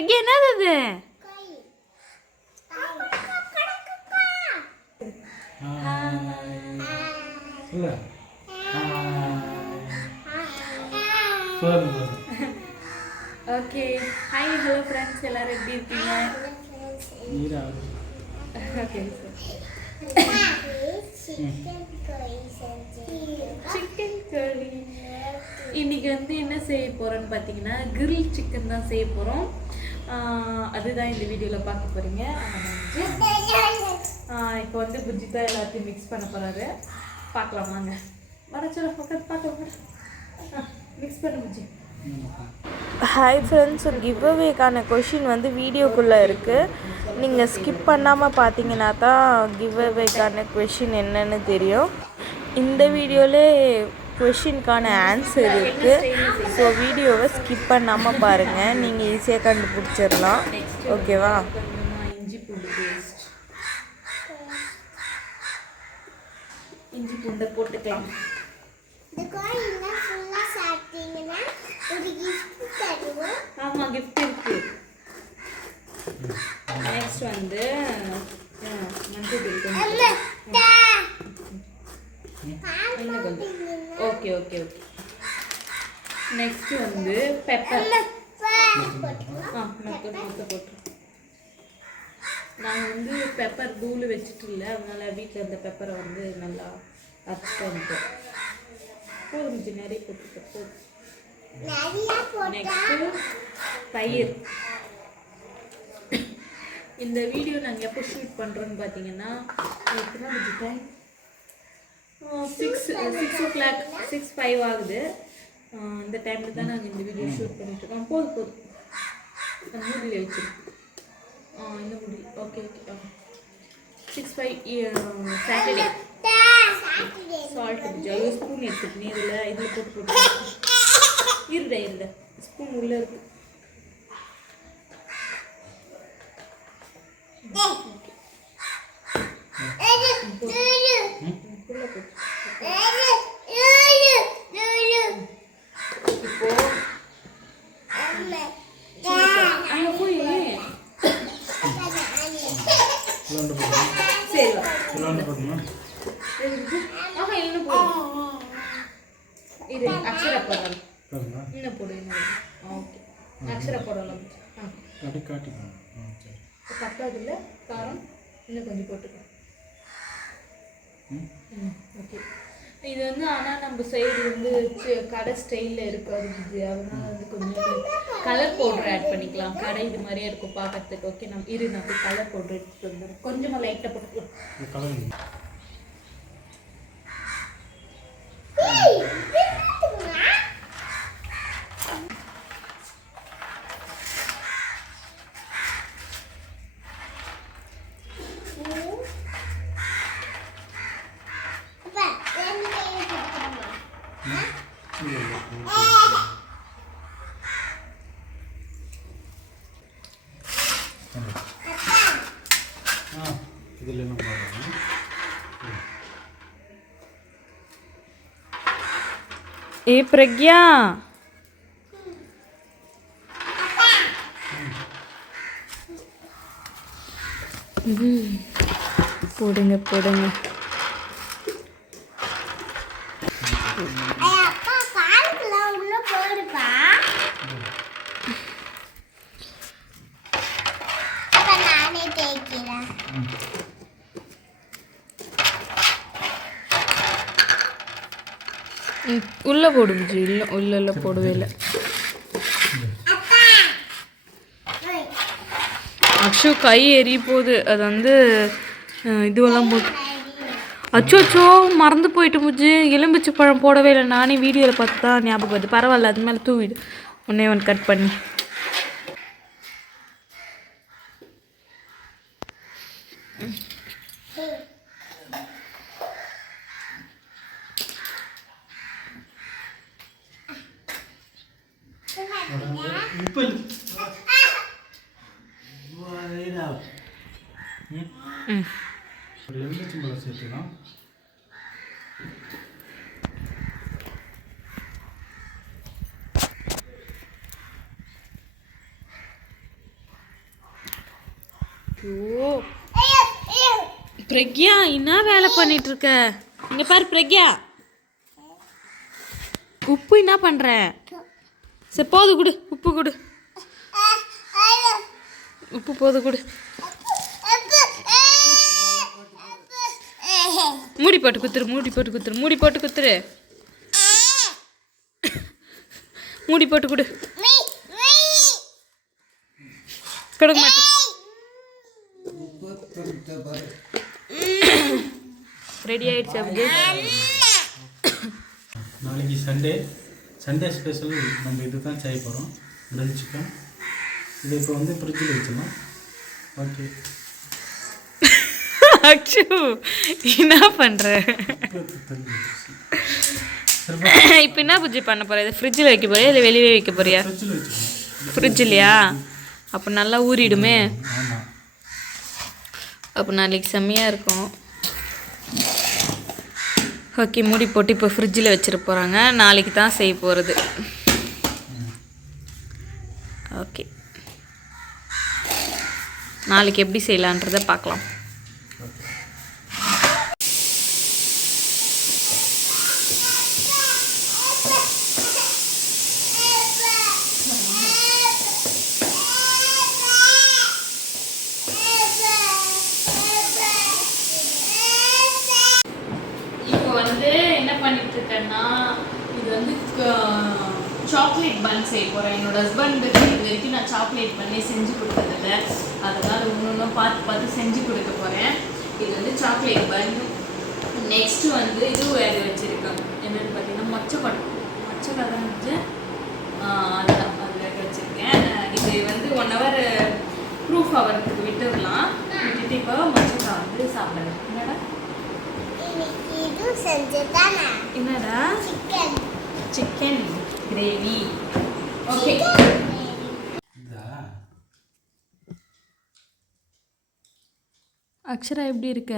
பிரக்யா என்னது அது? Okay hi hello friends எல்லாரும் எப்படி இருக்கீங்க? ஓகே சிக்கன் கறி இன்னைக்கு வந்து என்ன செய்ய போறோம்னு பார்த்தீங்கன்னா கிரில் சிக்கன் தான் செய்ய போகிறோம். அதுதான் இந்த வீடியோவில் பார்க்க போகிறீங்க. இப்போ வந்து புஜ்ஜி தான் எல்லாத்தையும் மிக்ஸ் பண்ண போகிறாரு. பார்க்கலாம் வாங்க. வர பக்கத்து பார்க்க மிக்ஸ் பண்ண புஜ்ஜி. ஹாய் ஃப்ரெண்ட்ஸ், கிவ் அவேக்கான கொஷின் வந்து வீடியோக்குள்ளே இருக்குது. நீங்கள் ஸ்கிப் பண்ணாமல் பார்த்தீங்கன்னா தான் கிவ் அவேக்கான கொஷின் என்னன்னு தெரியும். இந்த வீடியோவிலே கொஷினுக்கான ஆன்சர் இருக்குது. ஸோ வீடியோவை ஸ்கிப் பண்ணாமல் பாருங்கள், நீங்கள் ஈஸியாக கண்டுபிடிச்சிடலாம். ஓகேவா? இஞ்சி பூண்டை போட்டுக்கலாம். ஆமா கிஃப்ட் இருக்கு. நெக்ஸ்ட் வந்து மஞ்சள் தூள். Okay okay okay. நெக்ஸ்ட் வந்து பெப்பர். போட்டு நான் வந்து பெப்பர் தூள் வச்சுட்டு இல்லை, அதனால வீட்டில் இருந்த பெப்பரை வந்து நல்லா அரைச்சிட்டு வந்துட்டேன். போதும், நிறைய போட்டுருக்கேன். நெக்ஸ்ட்டு தயிர். இந்த வீடியோ நாங்கள் எப்போ ஷூட் பண்ணுறோன்னு பார்த்தீங்கன்னா 6:05 ஆகுது. இந்த டைமில் தான் நாங்கள் இந்த வீடியோ ஷூட் பண்ணிட்டுருக்கோம். போதும் அந்த மூடியில் வச்சுருக்கோம். இந்த மூடி ஓகே ஓகே. 6:05 சாட்டர்டே. சால்ட் கொஞ்சம் ஸ்பூன் எடுத்துட்டு இதில் போட்டு இருந்த ஸ்பூன் உள்ள இருக்கு. இது அக்ஷரா போடலாம். இன்னும் போடு. ஓகே அக்ஷரா போடலாம். பத்தாதுல காரம் இன்னும் கொஞ்சம் போட்டுக்கலாம். ஓகே. இது வந்து ஆனால் நம்ம சைடு வந்து கடை ஸ்டைலில் இருக்காது, அதனால வந்து கொஞ்சம் கலர் பவுடர் ஆட் பண்ணிக்கலாம். கடை இது மாதிரியே இருக்கும் பார்க்கறதுக்கு. ஓகே நம்ம நம்ம கலர் பவுடர் எடுத்துட்டு வந்துடும். கொஞ்சமாக லைட்டாக போட்டுக்கலாம். ஏ பிரக்யா, போடுங்க போடுங்க. உள்ளே போடு புஜி. இல்லை உள்ள போடவே இல்லை. அச்சோ கை எரிய போகுது. அது வந்து இதுவெல்லாம் போட்டு அச்சோ மறந்து போயிட்டு புஜி. எலும்பிச்சை பழம் போடவே இல்லை. நானே வீடியோவில் பார்த்து தான் ஞாபகம் வருது. பரவாயில்ல, அது மேலே தூவிடு. ஒன்றே ஒன்று கட் பண்ணி. சேர்த்துக்கலாம். ஐயோ பிரக்யா என்ன வேலை பண்ணிட்டு இருக்க? இங்க பாரு பிரக்யா, உப்பு என்ன பண்ற? சரி போது குடு, உப்பு குடு, உப்பு போது குடு. மூடி போட்டு குத்துரு, மூடி போட்டு குத்துரு, மூடி போட்டு குத்துரு, மூடி போட்டு குடு. கொடுக்க மாட்டேன். ரெடி ஆயிடுச்சு. அப்படி நாளைக்கு சண்டே ஸ்பெஷல் நம்ம இது தான் செய்ய போகிறோம், கிரில் சிக்கன். இது இப்போ வந்து ஃப்ரிட்ஜில் வச்சிடலாம். ஓகே அச்சு என்ன பண்ணுற இப்போ? என்ன பூஜை பண்ண போகிற? இது ஃப்ரிட்ஜில் வைக்க போறியா இல்லை வெளியே வைக்க போறியா? ஃப்ரிட்ஜில் வச்சுக்கணும். ஃப்ரிட்ஜ்லையா? அப்போ நல்லா ஊறிடுமே. ஆமாம், அப்போ நாளைக்கு செம்மையாக இருக்கும். ஓகே, மூடி போட்டு இப்போ ஃப்ரிட்ஜில் வச்சிட போகிறாங்க. நாளைக்கு தான் செய்ய போகிறது. ஓகே, நாளைக்கு எப்படி செய்யலான்றதை பார்க்கலாம். இப்போ வந்து என்ன பண்ணிட்டு இருக்கேன்னா, இது வந்து சாக்லேட் பன் செய்ய போகிறேன். என்னோட ஹஸ்பண்டுக்கு இது வரைக்கும் நான் சாக்லேட் பண்ணி செஞ்சு கொடுத்ததில்ல, அதனால் ஒன்று பார்த்து செஞ்சு கொடுக்க போகிறேன். இது வந்து சாக்லேட் பன். நெக்ஸ்ட்டு வந்து இது வேறு வச்சுருக்கேன். என்னென்னு பார்த்தீங்கன்னா மொச்சக்கடை வந்து அதுதான் அது வேக வச்சுருக்கேன். இது வந்து 1 hour ப்ரூஃப் ஆகிறதுக்கு விட்டுடலாம். விட்டுட்டு இப்போ மொச்சக்காய் வந்து சாப்பிடுறேன். என்னடா சிக்கன் கிரேவி. ஓகே, அக்ஷரா எப்படி இருக்க?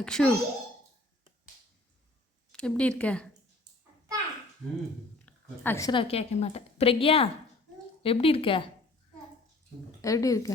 அக்ஷு எப்படி இருக்க? அக்ஷரா கேட்க மாட்டேன். பிரக்யா எப்படி இருக்க? எப்படி இருக்க?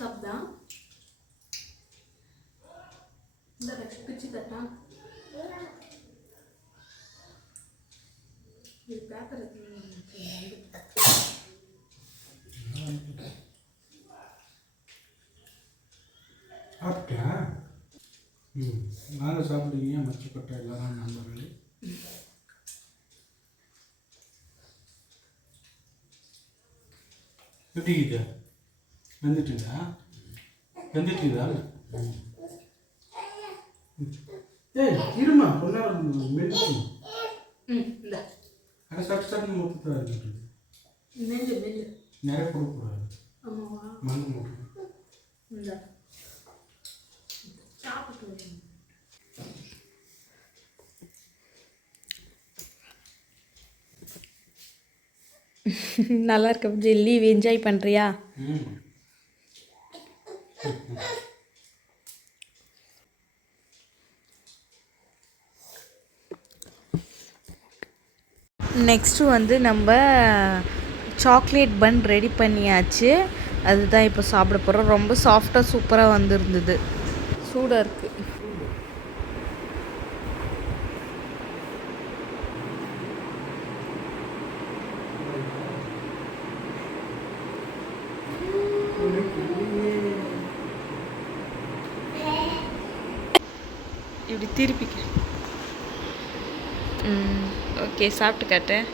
சாப்பிட்டா இந்த பிச்சு தட்டா பேப்பர் சாப்பிட்டா? நாங்கள் சாப்பிடுவீங்க மச்சக்கொட்டை எல்லாரும் நண்பர்களே. எப்படிங்க வந்துட்டுங்களா? ஏய் இருமா, கொஞ்ச நேரம் மெல்லுமா. அதை சட்டு மொத்தத்தை இருந்துட்டு நிறைய கொடுக்கக்கூடாது. மண்ணு மூட்டு நல்லா இருக்க விஜய். லீவ் என்ஜாய் பண்ணுறியா? நெக்ஸ்ட்டு வந்து நம்ம சாக்லேட் பன் ரெடி பண்ணியாச்சு. அதுதான் இப்போ சாப்பிட போகிறோம். ரொம்ப சாஃப்டாக சூப்பராக வந்துருந்தது. சூடாக இருக்குது. இப்படி திருப்பிக்க. ஓகே, சாப்பிட்டு காட்டேன்.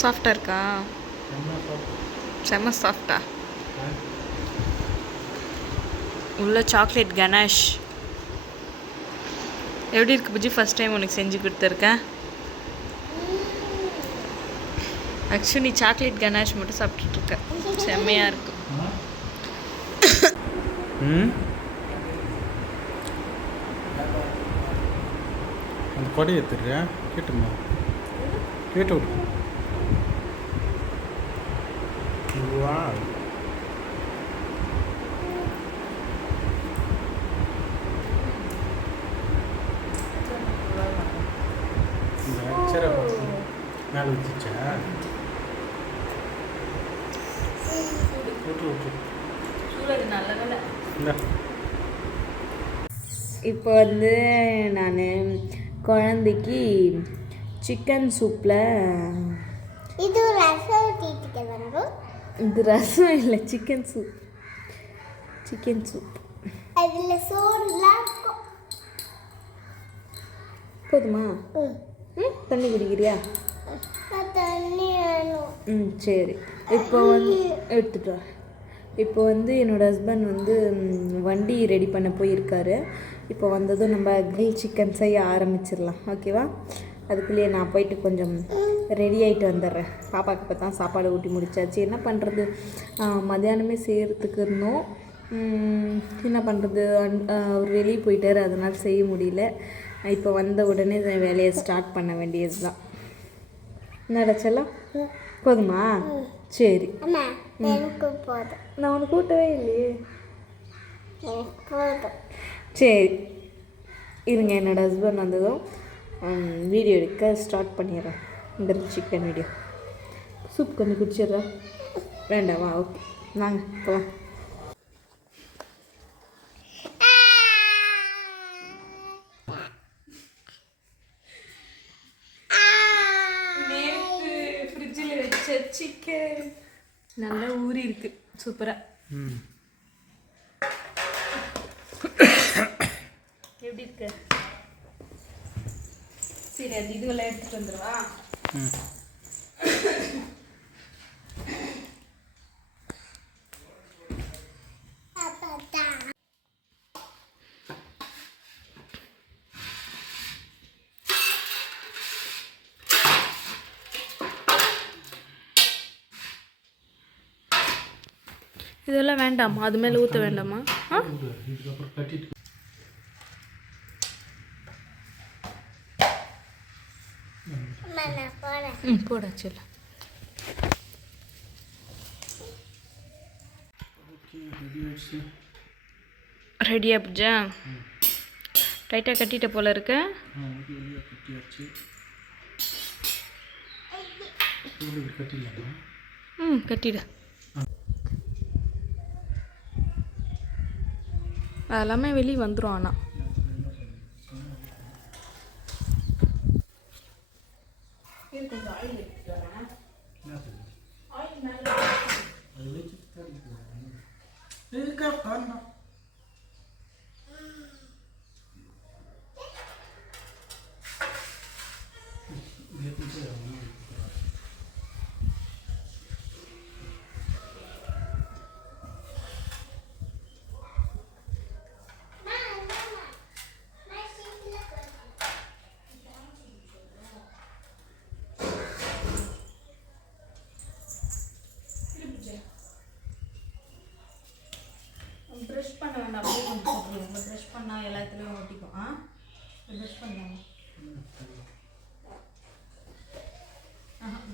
சாஃப்டாக இருக்கா? செம்ம சாஃப்டா. உள்ள சாக்லேட் கணேஷ் எப்படி இருக்கு புஜி? ஃபர்ஸ்ட் டைம் உனக்கு செஞ்சு கொடுத்துருக்கேன். ஆக்சுவலி சாக்லேட் கணேஷ் மட்டும் சாப்பிட்டுட்ருக்க. செம்மையாக இருக்கும். கொடை எடுத்துடுறியா கேட்டுமா கேட்டு விடு வா இந்த அச்சரை மேலே வச்சுச்சா விட்டு விட்டு சூழல் நல்ல வேலை. இந்த இப்போ வந்து நான் குழந்தைக்கு சிக்கன் சூப்பில் இது ரசம் தீட்டிக்க வரும். இது ரசம் இல்லை சிக்கன் சூப் அதில் சோறுலாம் இருக்கும். போதுமா தண்ணி குடிக்கிறியா தண்ணி வேணும். சரி இப்போ வந்து எடுத்துட்டு வா. இப்போ வந்து என்னோடய ஹஸ்பண்ட் வந்து வண்டி ரெடி பண்ண போயிருக்காரு. இப்போ வந்ததும் நம்ம கிரில் சிக்கன் செய்ய ஆரம்பிச்சிடலாம், ஓகேவா? அதுக்குள்ளேயே நான் போயிட்டு கொஞ்சம் ரெடி ஆகிட்டு வந்துடுறேன். பாப்பாவுக்கு இப்போ தான் சாப்பாடு ஊட்டி முடிச்சாச்சு. என்ன பண்ணுறது, மத்தியானமே செய்கிறதுக்கு இருந்தோம். என்ன பண்ணுறது, அவர் வெளியே போயிட்டார், அதனால் செய்ய முடியல. இப்போ வந்த உடனே வேலையை ஸ்டார்ட் பண்ண வேண்டியது தான். நடச்சலாம் போதுமா? சரி, அம்மா எனக்கு போதும். நான் உனக்கு கூட்டவே இல்லையே. எனக்கு போதும். சரி இருங்க, என்னோடய ஹஸ்பண்ட் வந்ததும் வீடியோ எடுக்க ஸ்டார்ட் பண்ணிடுறேன். Grill chicken video. சூப் கொஞ்சம் குடிச்சிடுறேன். வேண்டாவா? ஓகே, வாங்க போகலாம். நேற்று ஃப்ரிட்ஜில் வச்ச சிக்கன் நல்லா ஊறி இருக்கு, சூப்பராக. எப்படி இருக்கு? சரி, அது இதுவெல்லாம் எடுத்துட்டு வந்துடுவா. இதெல்லாம் வேண்டாமா? அது மேலே ஊற்ற வேண்டாமா? இதுக்கப்புறம் கட்டிட்டு அம்மா நான் போகிறேன். போடாச்சு. ஓகே, ரெடி ஆயிடுச்சு. ரெடியா பூஜா? டைட்டாக கட்டிட்ட போல இருக்க. வெளியே கட்டியாச்சு. கட்டிடலாமா? கட்டிடு. அதெல்லாமே வெளியே வந்துடும். ஆனால் ப்ரஷ் பண்ண வேண்டாம், அப்படியே கொஞ்சம் போட்டுருவோம். ப்ரஷ் பண்ணால் எல்லாத்துலேயும் ஒட்டிக்கும். ப்ரஷ் பண்ணாங்க.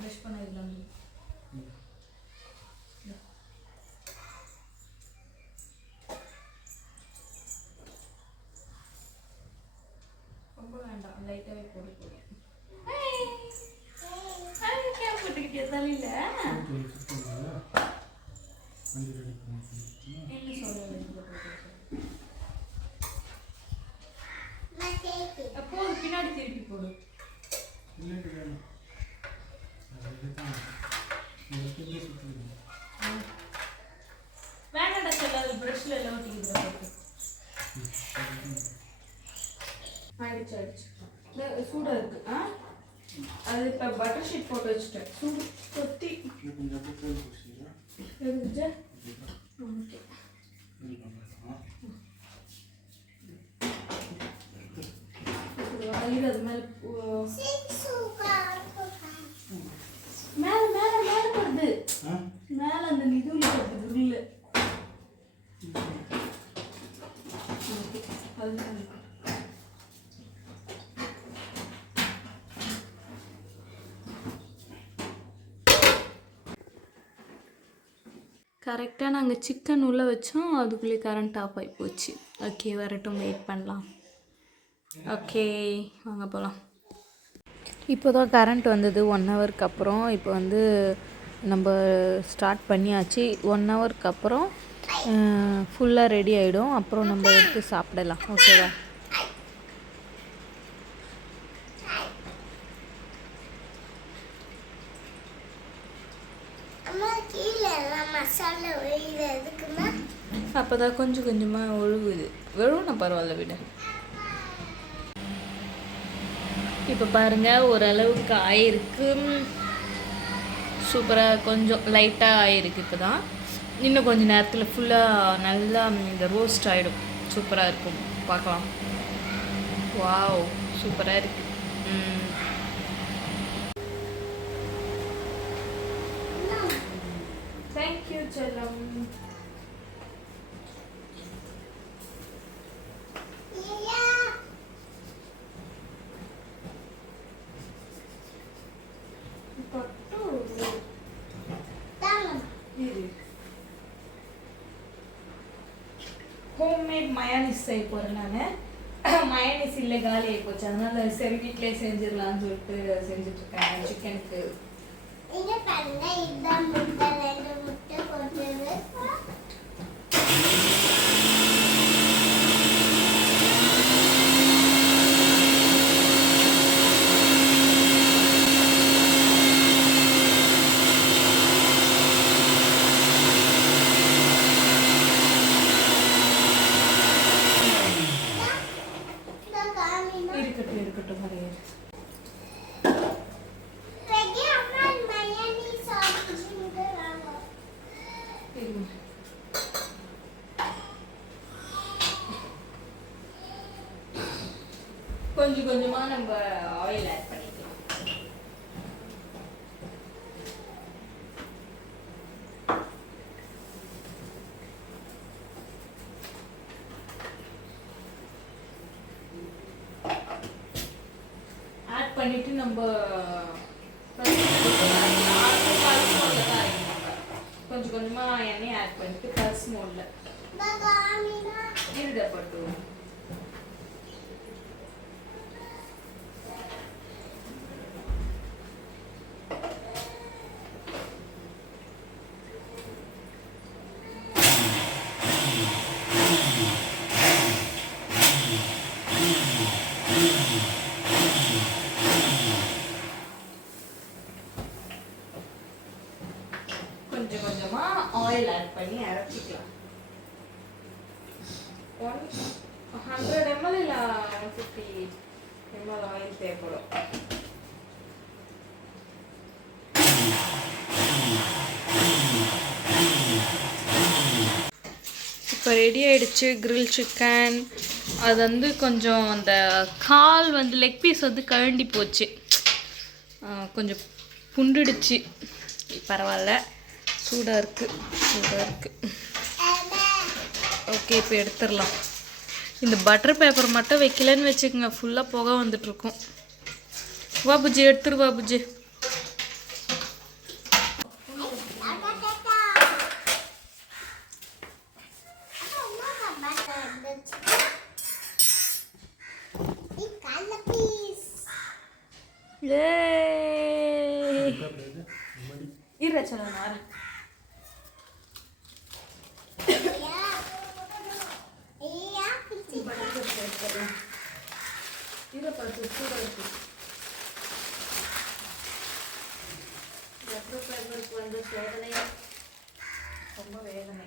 ப்ரஷ் பண்ண இதில் வந்து ரொம்ப வேண்டாம், லைட்டாகவே போட்டு போட்டுக்கிட்டே தலையில் என்ன சொல்கிறது. அப்போ அது பின்னாடி திருப்பி போடு. வேண்டாம்டா சொல்ல, அது ப்ரஷ்ல எல்லாம் ஒட்டிக்கிட்டு ஆயிடுச்சு ஆயிடுச்சு. சூடாக இருக்கு. அது இப்போ பட்டர் ஷீட் போட்டு வச்சுட்டேன். சூடு கொத்தி எடுத்துச்சு. ஓகே, இது அது மேலே மேலே மேலே மேலே போடுது. மேலே அந்த நிதுவில் போடுது குரில். ஓகே, அது கரெக்டாக நாங்கள் சிக்கன் உள்ளே வச்சோம், அதுக்குள்ளே கரண்ட் ஆஃப் ஆகி போச்சு. ஓகே, வரட்டும், வெயிட் பண்ணலாம். ஓகே, வாங்க போகலாம். இப்போ தான் கரண்ட் வந்தது 1 ஹவருக்கு அப்புறம். இப்போ வந்து நம்ம ஸ்டார்ட் பண்ணியாச்சு. 1 ஹவருக்கு அப்புறம் ஃபுல்லாக ரெடி ஆகிடும். அப்புறம் நம்ம எடுத்து சாப்பிடலாம். ஓகேவா? அப்போ தான் கொஞ்சம் கொஞ்சமாக ஒழுகுது. வெறும்னா பரவாயில்ல விட. இப்போ பாருங்கள், ஓரளவுக்கு ஆயிருக்கு. சூப்பராக கொஞ்சம் லைட்டாக ஆயிருக்கு. இப்போ தான் இன்னும் கொஞ்சம் நேரத்தில் ஃபுல்லாக நல்லா இந்த ரோஸ்ட் ஆகிடும். சூப்பராக இருக்கும். பார்க்கலாம். வாவ், சூப்பராக இருக்குது. தேங்க்யூ செல்லம். ஹோம்மேட் மயோனைஸ் செய்ய போகிறேன் நான். மயோனைஸ் இல்லை, காலி ஆகி போச்சு. அதனால சரி வீட்டிலே செஞ்சிடலான்னு சொல்லிட்டு செஞ்சுட்ருக்கேன் சிக்கனுக்கு. இருக்கட்டும் நிறைய. கொஞ்சம் கொஞ்சமா நம்ம ஆயில் ஆட் பண்ணிக்கலாம். ஆட் பண்ணிட்டு நம்ம கொஞ்சம் கொஞ்சமா எண்ணெய் ஆட் பண்ணிட்டு பல்ஸ் மோட்ல இருடப்பட்டு கொஞ்சம் கொஞ்சமா ஆயில் ஆட் பண்ணி அரைச்சிக்கலாம். 100 ml இல்ல 150 ml ஆயில் தேவைப்படும். இப்போ ரெடி ஆயிடுச்சு கிரில் சிக்கன். அது வந்து கொஞ்சம் அந்த கால் வந்து லெக் பீஸ் வந்து கழண்டி போச்சு, கொஞ்சம் புண்டுடுச்சு. பரவாயில்ல, சூடாக இருக்குது. ஓகே, இப்போ எடுத்துடலாம். இந்த பட்டர் பேப்பர் மட்டும் வைக்கலன்னு வச்சுக்கோங்க, ஃபுல்லாக புகை வந்துட்டுருக்கும். வா புஜி, எடுத்துரு வா புஜி. சொல்லணும் வந்து சோதனை, ரொம்ப வேதனை.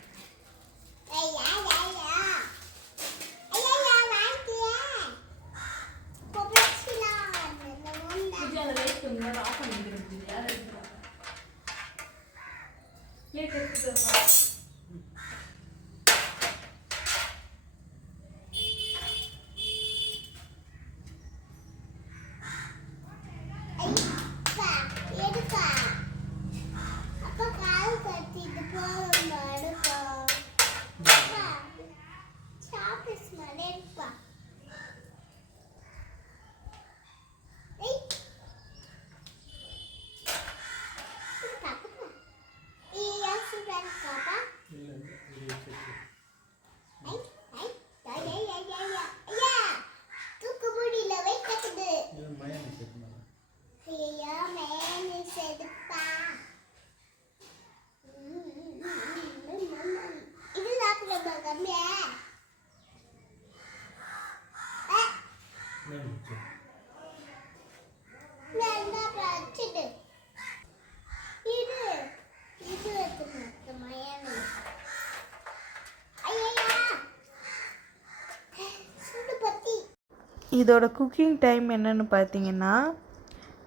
வச்சுட்டு வச்சுடு இது இது எடுத்து மயான ஐயா சுடு பத்தி. இதோட குக்கிங் டைம் என்னன்னு பார்த்தீங்கன்னா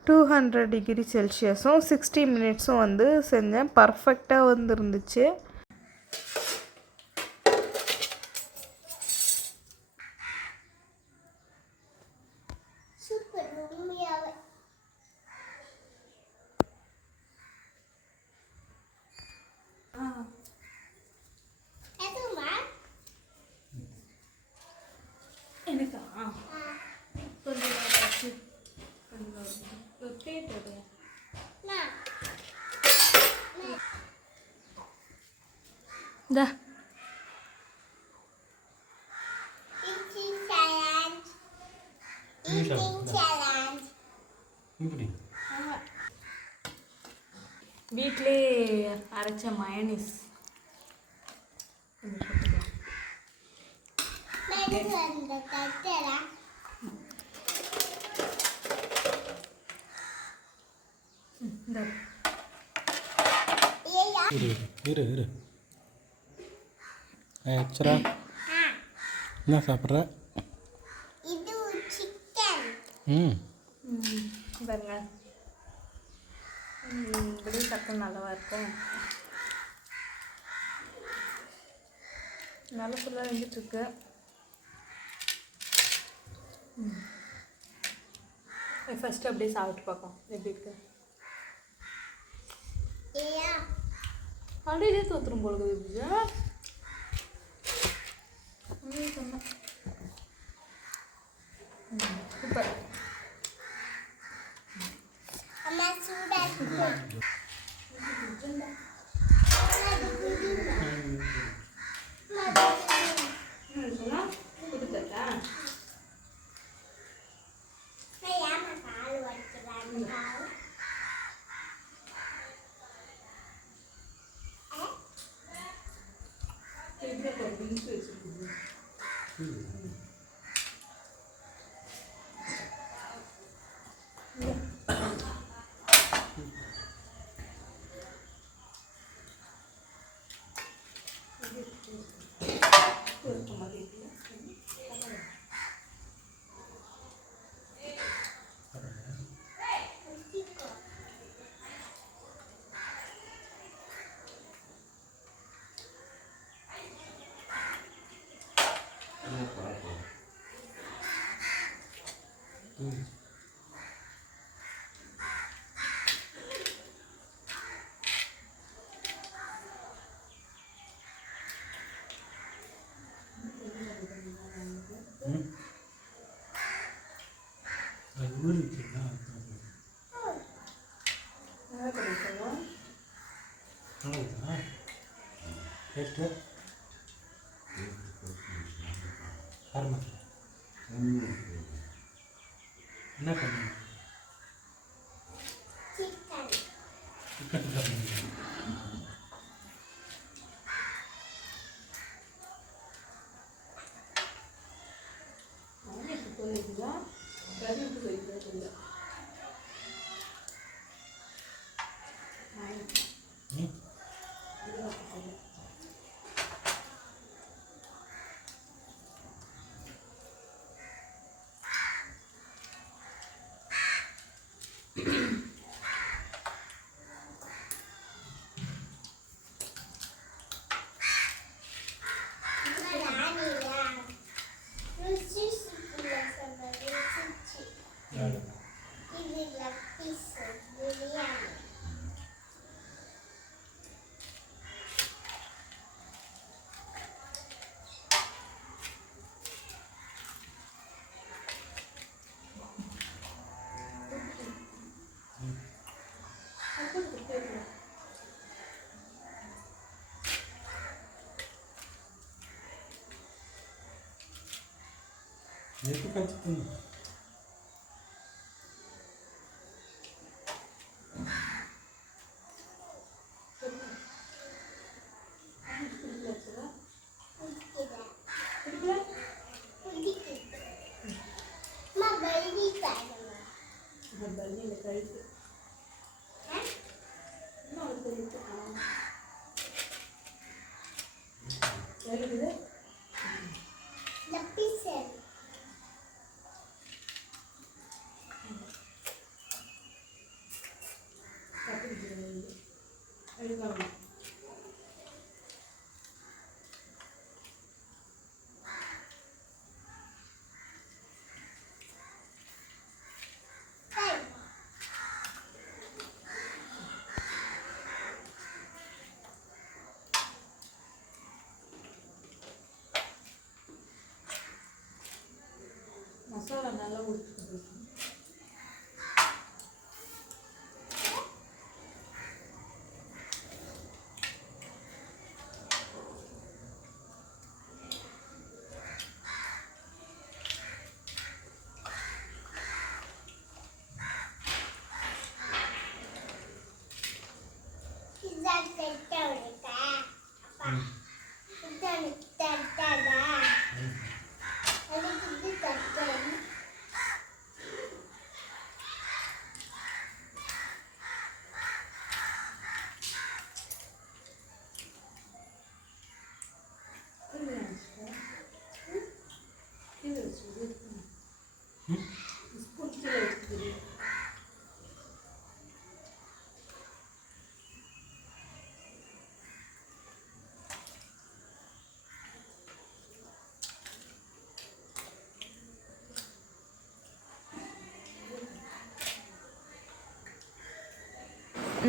200 டிகிரி செல்சியஸும் 60 மினிட்ஸும் வந்து செஞ்சேன். பர்ஃபெக்டாக வந்துருந்துச்சு. சூப்பர் உண்மையாவே. எதுமா எனக்கா கொஞ்சம் ஒரு பிளேட் எடு. நான் இந்தா eating challenge. Eating challenge. இப்படி வீட்டிலே அரைச்ச மயனிஸ் மெதுவா அந்த தட்டல. ஏயா இரு இரு ஆக்சுவலா என்ன சாப்பிட்ற? இது சிக்கன். பாருங்க இப்படி சக்கரை நல்லாவா இருக்கும். நல்லா ஃபுல்லாக வெந்துட்டுருக்கு. ஃபஸ்ட்டு அப்படியே சாப்பிட்டு பார்ப்போம் எப்படி இருக்கு. ஏயா அப்படியே இதே தோத்துரும் போல இருக்குது. சூப்பர். அம்மா சூடா இருக்கு. ಎಷ್ಟು ಆರು ಮಾತ್ರ என்ன பண்ணு சிக்கன் எதுக்கு கற்றுக்கணும் Ma, நல்லா உடுத்து.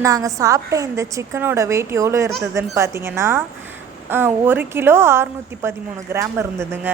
நாங்கள் சாப்பிட்ட இந்த சிக்கனோட வெயிட் எவ்வளோ இருந்ததுன்னு பார்த்தீங்கன்னா 1 கிலோ 613 கிராம் இருந்ததுங்க.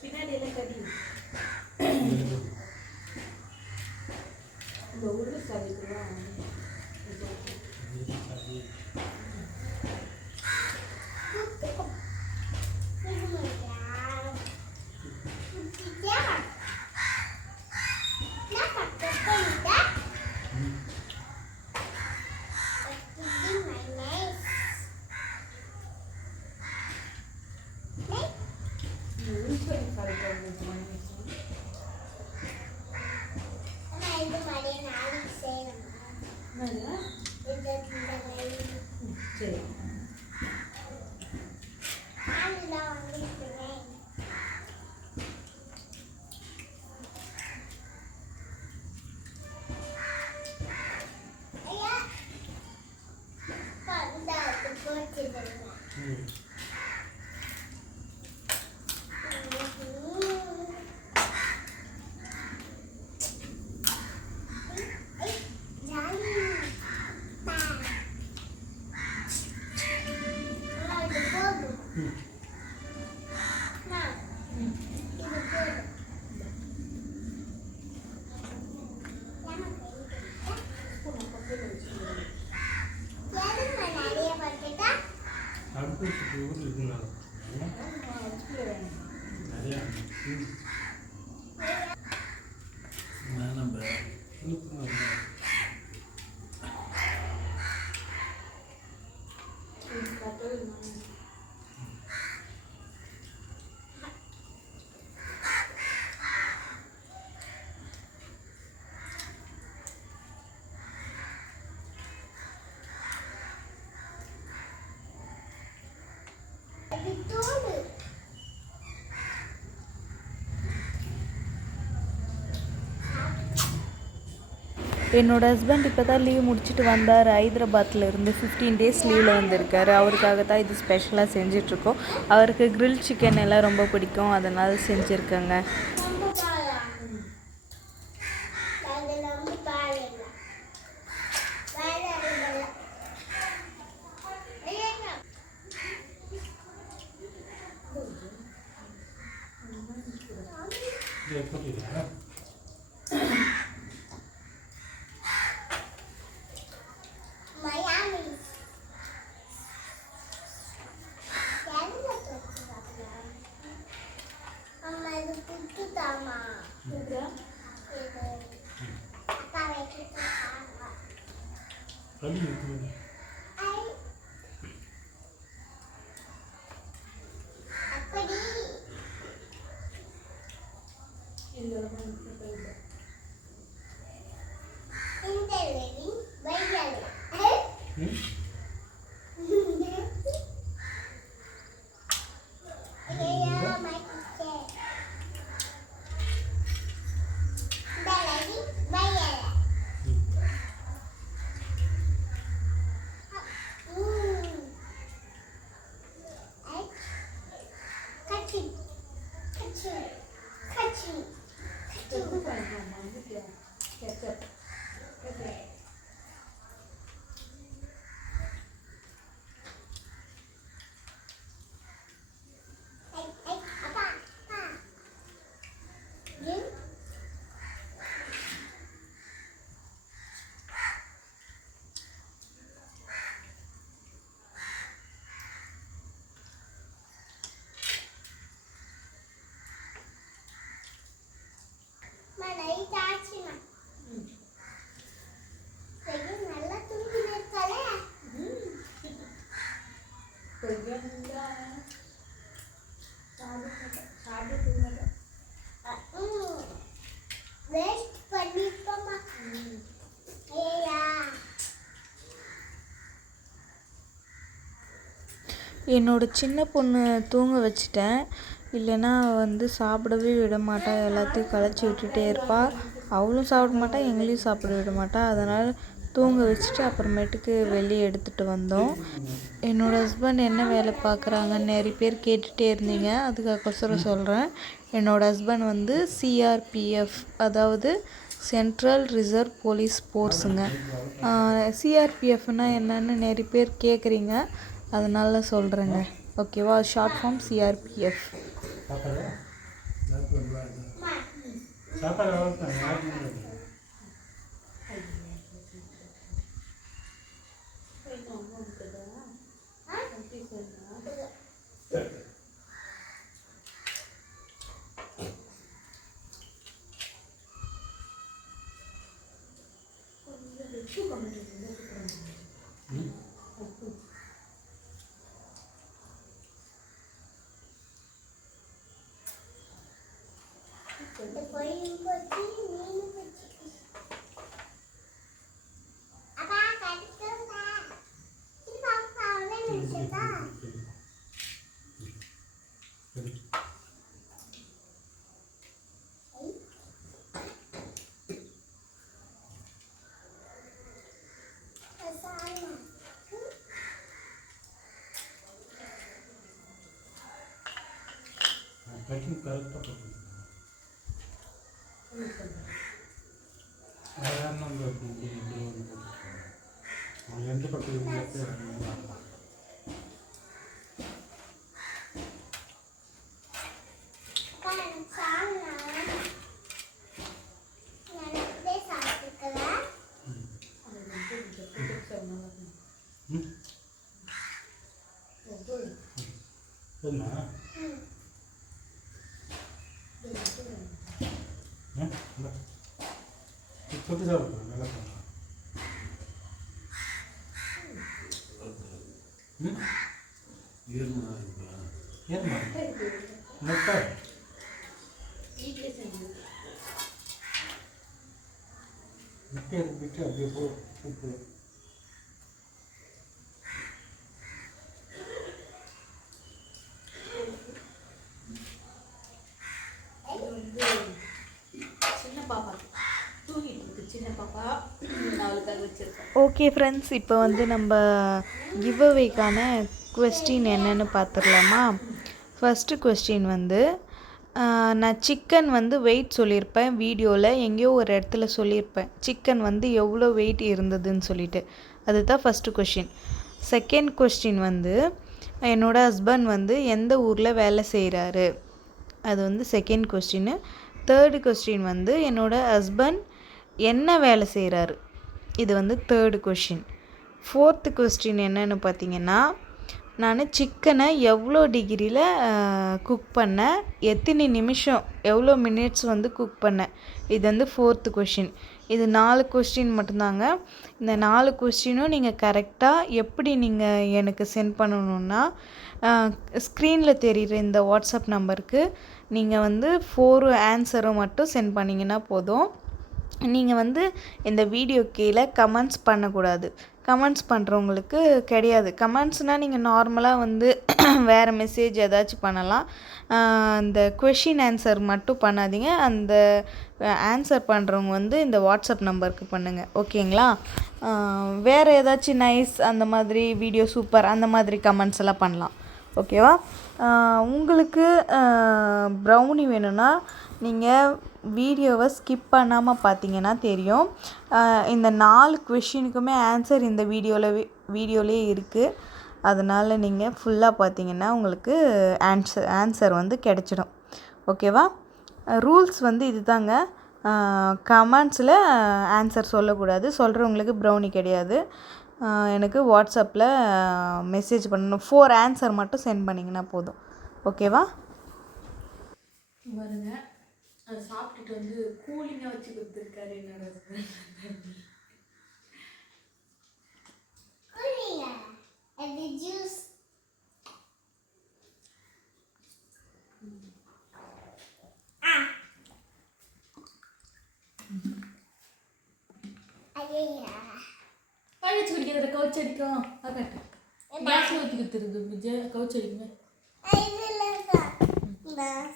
பின்னாடி எல்லாம் கடி இந்த உள்ள சாதிக்கலாம். சரி என்னோடய ஹஸ்பண்ட் இப்போ தான் லீவ் முடிச்சுட்டு வந்தார் ஹைதராபாத்தில் இருந்து 15 days லீவில் வந்திருக்காரு. அவருக்காக தான் இது ஸ்பெஷலாக செஞ்சிட்ருக்கோம். அவருக்கு கிரில் சிக்கன் எல்லாம் ரொம்ப பிடிக்கும், அதனால் செஞ்சுருக்கேங்க. என்னோட சின்ன பொண்ணு தூங்க வச்சிட்டேன், இல்லைன்னா வந்து சாப்பிடவே விட மாட்டா, எல்லாத்தையும் கலைச்சி விட்டுட்டே இருப்பாள். அவளும் சாப்பிட மாட்டா, எங்களையும் சாப்பிட விட மாட்டா. அதனால் தூங்க வச்சுட்டு அப்புறமேட்டுக்கு வெளியே எடுத்துகிட்டு வந்தோம். என்னோடய ஹஸ்பண்ட் என்ன வேலை பார்க்குறாங்கன்னு நிறைய பேர் கேட்டுகிட்டே இருந்தீங்க, அதுக்காகொசரம் சொல்கிறேன். என்னோடய ஹஸ்பண்ட் வந்து சிஆர்பிஎஃப், அதாவது சென்ட்ரல் ரிசர்வ் போலீஸ் ஃபோர்ஸுங்க. சிஆர்பிஎஃப்னால் என்னன்னு நிறைய பேர் கேட்குறீங்க, அதனால சொல்கிறேங்க. ஓகேவா? Short form CRPF. பேக்கிங் கரெக்டாக போட்டுருக்கேன். எந்த பக்கம் தொட்டு சாப்பிடுவோம், நல்லா பண்ணலாம். ஏறுமா முட்டை முட்டை எடுத்துட்டு அப்படியே போ உப்பு. சின்ன பாப்பா தூங்கிட்டு இருக்கு. சின்ன பாப்பா வச்சுருக்கோம். ஓகே ஃப்ரெண்ட்ஸ், இப்போ வந்து நம்ம கிவ் அவேக்கான கொஸ்டின் என்னென்னு பார்த்துடலாமா? ஃபஸ்ட்டு கொஸ்டின் வந்து நான் சிக்கன் வந்து வெயிட் சொல்லியிருப்பேன் வீடியோவில், எங்கேயோ ஒரு இடத்துல சொல்லியிருப்பேன் சிக்கன் வந்து எவ்வளோ வெயிட் இருந்ததுன்னு சொல்லிட்டு. அதுதான் ஃபஸ்ட்டு கொஸ்டின். செகண்ட் கொஸ்டின் வந்து என்னோடய ஹஸ்பண்ட் வந்து எந்த ஊரில் வேலை செய்கிறாரு, அது வந்து செகண்ட் கொஸ்டின். தேர்டு கொஸ்டின் வந்து என்னோடய ஹஸ்பண்ட் என்ன வேலை செய்கிறாரு, இது வந்து தேர்டு கொஸ்டின். ஃபோர்த்து கொஸ்டின் என்னென்னு பார்த்தீங்கன்னா, நான் சிக்கனை எவ்வளோ டிகிரியில் குக் பண்ணேன், எத்தனை நிமிஷம் எவ்வளோ மினிட்ஸ் வந்து குக் பண்ணேன், இது வந்து ஃபோர்த்து கொஸ்டின். இது 4 கொஸ்டின் மட்டும்தாங்க. இந்த 4 கொஸ்டினும் நீங்கள் கரெக்டாக எப்படி நீங்கள் எனக்கு சென்ட் பண்ணணுன்னா, ஸ்க்ரீனில் தெரிகிற இந்த வாட்ஸ்அப் நம்பருக்கு நீங்கள் வந்து 4 ஆன்சரும் மட்டும் சென்ட் பண்ணிங்கன்னா போதும். நீங்கள் வந்து இந்த வீடியோ கீழே கமெண்ட்ஸ் பண்ணக்கூடாது. கமெண்ட்ஸ் பண்ணுறவங்களுக்கு கிடையாது. கமெண்ட்ஸ்னால் நீங்கள் நார்மலாக வந்து வேறு மெசேஜ் ஏதாச்சும் பண்ணலாம். இந்த கொஷின் ஆன்சர் மட்டும் பண்ணாதீங்க. அந்த ஆன்சர் பண்ணுறவங்க வந்து இந்த வாட்ஸ்அப் நம்பருக்கு பண்ணுங்கள், ஓகேங்களா? வேறு ஏதாச்சும் நைஸ் அந்த மாதிரி வீடியோ சூப்பர் அந்த மாதிரி கமெண்ட்ஸ் எல்லாம் பண்ணலாம், ஓகேவா? உங்களுக்கு ப்ரௌனி வேணும்னா நீங்கள் வீடியோவை ஸ்கிப் பண்ணாமல் பார்த்தீங்கன்னா தெரியும். இந்த 4 கொஷினுக்குமே ஆன்சர் இந்த வீடியோலேயே இருக்குது. அதனால் நீங்கள் ஃபுல்லாக பார்த்தீங்கன்னா உங்களுக்கு ஆன்சர் வந்து கிடச்சிடும், ஓகேவா? ரூல்ஸ் வந்து இது தாங்க. கமெண்ட்ஸில் ஆன்சர் சொல்லக்கூடாது. சொல்கிறவங்களுக்கு ப்ரௌனி கிடையாது. எனக்கு வாட்ஸ்அப்பில் மெசேஜ் பண்ணணும். 4 ஆன்சர் மட்டும் சென்ட் பண்ணிங்கன்னா போதும், ஓகேவா? பாருங்க, அதை சாப்பிட்டுட்டு வந்து கூலிங்காக வச்சு கொடுத்துருக்காரு என்னோட அது ஜூஸ். வச்சு குடிக்கிறத கவுச்சு அடிக்கும். அக்கட்டு கேஸில் ஊற்றி கொடுத்துருது விஜய், கவுச்சு அடிக்குமே. நான்